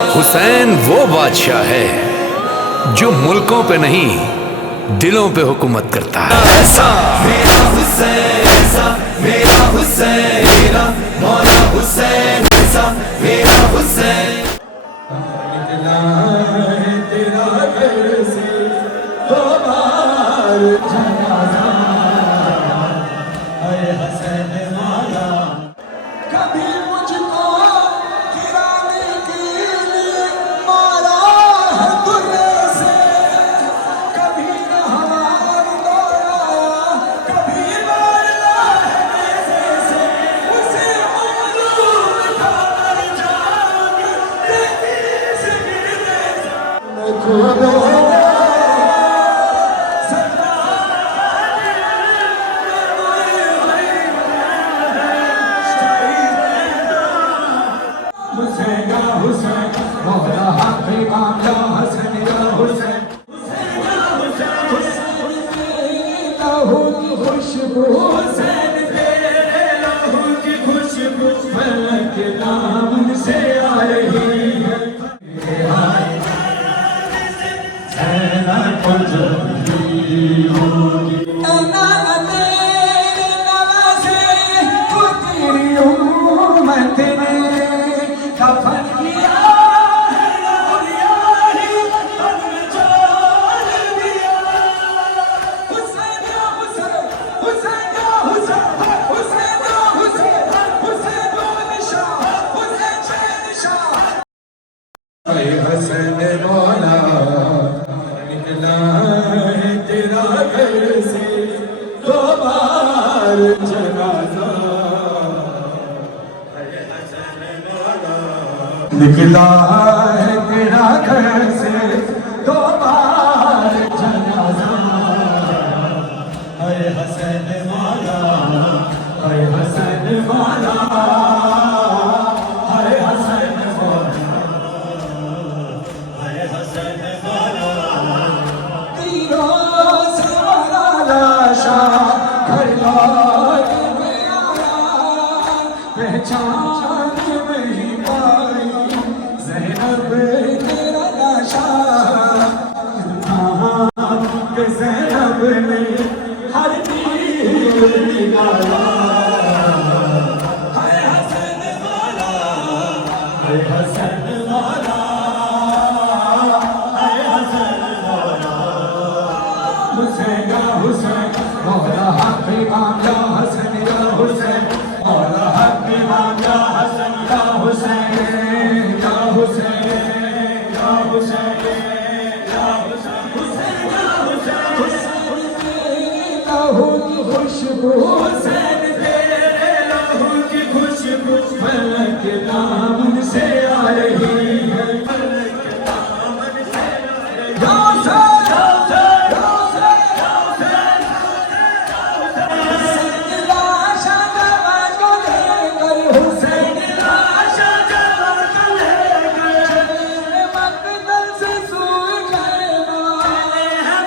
हुसैन वो बादशाह है जो मुल्कों पे नहीं दिलों पे हुकूमत करता है। ऐसा मेरा हुसैन, ऐसा मेरा हुसैन, मेरा मौला हुसैन, ऐसा मेरा हुसैन। निकला है तेरा घर से दो बार जनाजा, ऐ हसैन मौला। कभी मुझको गिराने के लिए मारा है तूने से, कभी नहार दौड़ाया, कभी मारना है नेज़े से। उसे मालूम था मर जाऊंगी तेरी से गिरने से। मैं खुद हुसैन या हुसैन, मौला हक़ इमाम या हसन या हुसैन, हुसैन या हुसैन, हुसैन लहू की खुशबू, हुसैन तेरे लहू की खुशबू फलक के दामन से आ रही है। ज़ैना को जब भी होगी कफन किया है यारी, तन में जान दिया। हुसैन या हुसैन, हुसैन या हुसैन, हुसैन या हुसैन, हुसैन वो निशान, हुसैन शहंशाह। ऐ हसन मौला, निकला है तेरा घर से दो बार जनाजा, निकला है तेरा घर से दो बार जनाजा, ऐ हसन मौला, ऐ हसन मौला, ऐ हसन मौला, ऐ हसन मौला। तीरों से मारा लाशा घर लौट में आया, पहचान नहीं पाई ज़ैनब तेरा लाशा। ज़ैनब ने हर तीर निकाला, है हसन मौला, है हसन मौला, है हसन मौला। हुसैन या हुसैन, मौला हक़ इमाम या हसन या हुसैन, मौला हक़ इमाम या हसन या हुसैन, या हुसैन, या हुसैन, या हुसैन, हुसैन या हुसैन, हुसैन लहू की खुशबू, हुसैन तेरे लहू की खुशबू फलक के दामन से आ रही है, फलक के दामन से आ रही है। या हुसैन, या हुसैन, या हुसैन, या हुसैन लाशा जवान को लेकर, हुसैन लाशा जवान को लेकर चले मक़दल से सूर गरमा,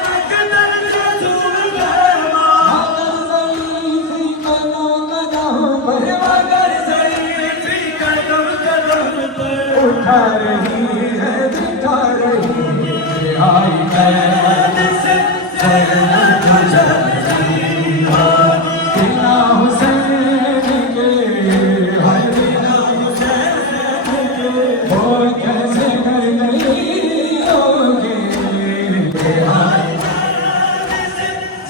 मक़दल से सूर गरमा। मगर ज़ईफ़ी कदम कदम पर, मगर ज़ईफ़ी कदम कदम पर उठा रही है, दिखा रही है। आई कैद से ज़ैनब जल्दी होगी, बिना हुसैन के, हाय बिना हुसैन के वो कैसे कर गई होगी। हाय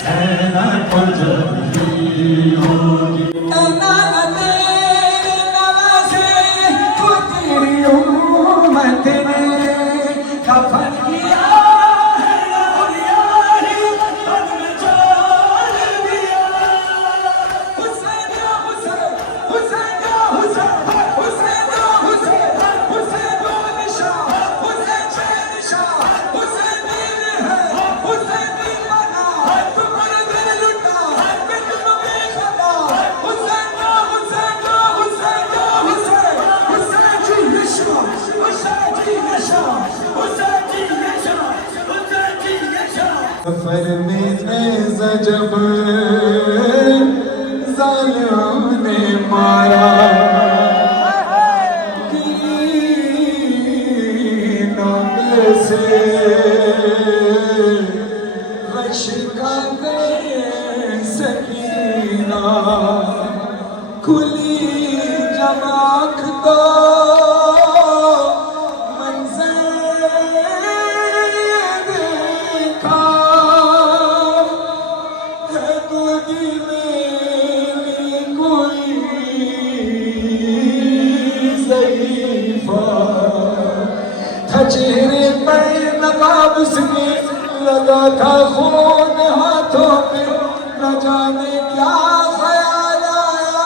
ज़ैनब को जल्दी होगी, ना तेरे नवाज़े वो तेरी उम्मत ने कफन किया है यारी, तन में जान दिया। हुसैन या हुसैन, हुसैन या हुसैन, हुसैन या हुसैन, हुसैन वो निशान, हुसैन शहंशाह, हुसैन वीर है, हुसैन दीवाना, तुम्हारे दिल लुटा मैं तुम बेखता। हुसैन या हुसैन, या हुसैन, या हुसैन, हुसैन जी निशान, हुसैन जी निशान, हुसैन जी निशान, हुसैन जी निशान। सफर में जब ज़ालिम ने मारा, से रश्का दे सकीना खुली जमाख दो चेहरे पर नकाब उसने लगा था खून हाथों पे न जाने क्या ख्याल आया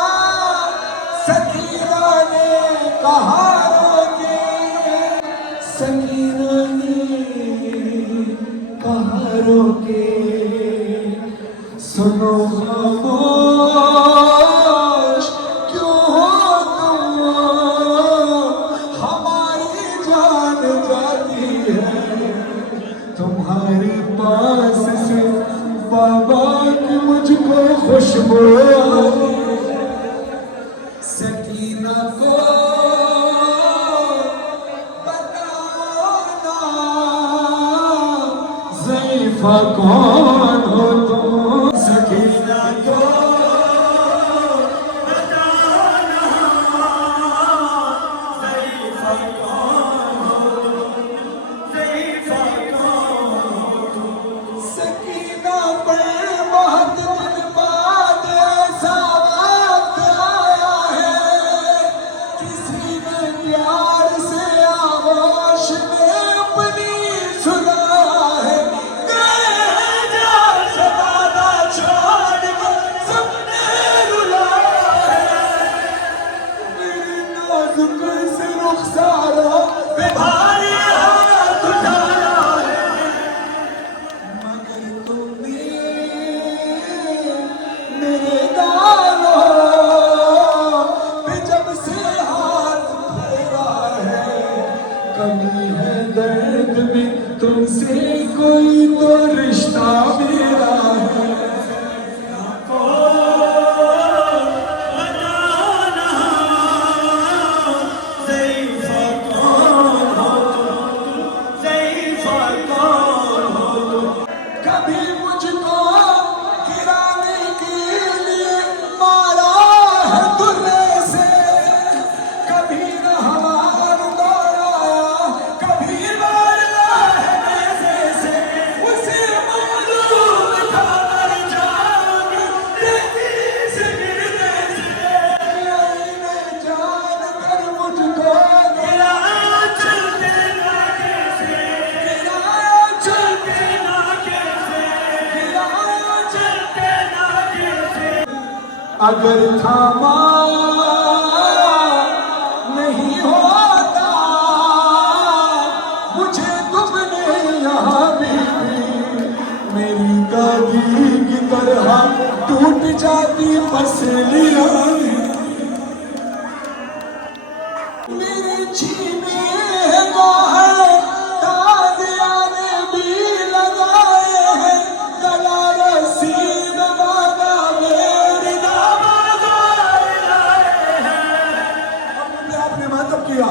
सकीना ने कहा रोके सकीना ने कहा रोके सुनो खामोश क्यों हो तुम हमारी जान जाती है तुम्हारे पास से बाबा की मुझको खुशबू आती है सकीना को बताना ज़ईफ़ा कौन हो तुम सकीना को सकीना पर बहुत दिन बाद ऐसा वक्त आया है किसी ने प्यार से आगोश में अपनी सुनाया है गए जान सदादा छोड़ के सबने रुलाया है मेरी नाजुक से रुखसारों पे भारी हाथ उठाया है मगर तुमने मेरे गालों पे जब से हाथ फेरा है कमी है दर्द में तुमसे कोई तो रिश्ता मेरा है कभी मुझको गिराने के लिए मारा है तुरने से कभी न हमार दौड़ाया कभी मारा है नेज़े से उसे मालूम था मर जाऊंगी तेजी से गिरने से मैंने जान कर मुझको गिराया चलते नाके से गिराया चलते नाके से गिराया चलते नाके से अगर थामा नहीं होता मुझे तुमने यहाँ भी मेरी दादी की तरह टूट जाती पसलियां मेरे जीने गौहर ताज़ियाने भी लगाए हैं गला रसीद बाबा मेरी दामन लाए हैं अपने आपने मातम किया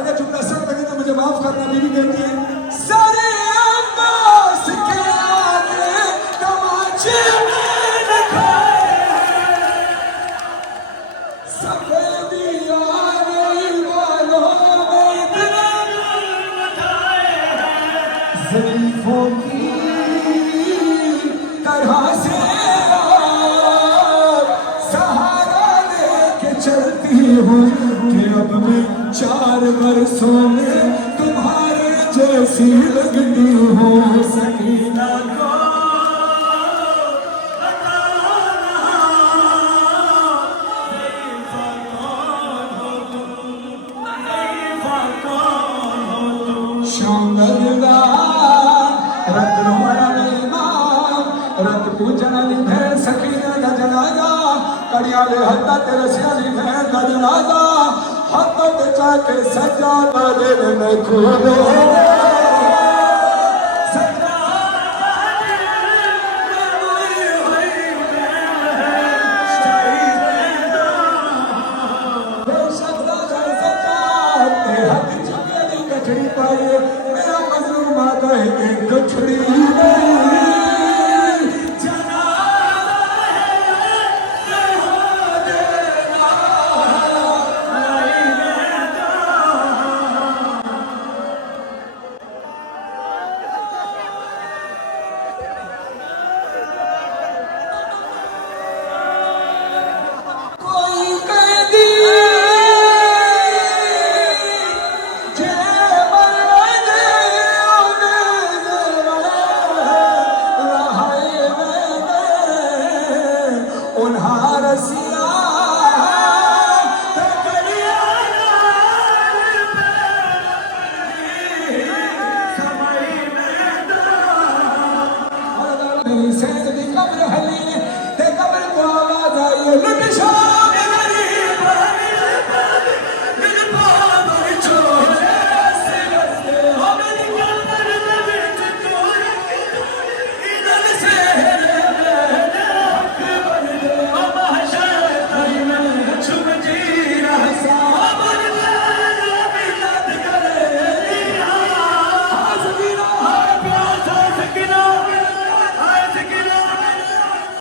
अगर जुमला सर लगे तो मुझे माफ करना बीवी कहती है सारे अब्बास के आगे तमाचे मैंने खाए हैं सफेदी आने वालों में इतना बताए हैं ज़रीफ़ों की तरह से और सहारा लेके चलती हूँ कि अब मैं 4 बरसों में तुम्हारे जैसी लगती हूँ सकीना को रत पूजन लिखे सकीना का जनाजा कड़ियाले हत्ता तेरे सियाली भैन का जनाजा हाथों पे जाके सजा वाले में खोलो मेरा आ गए एक छुरी में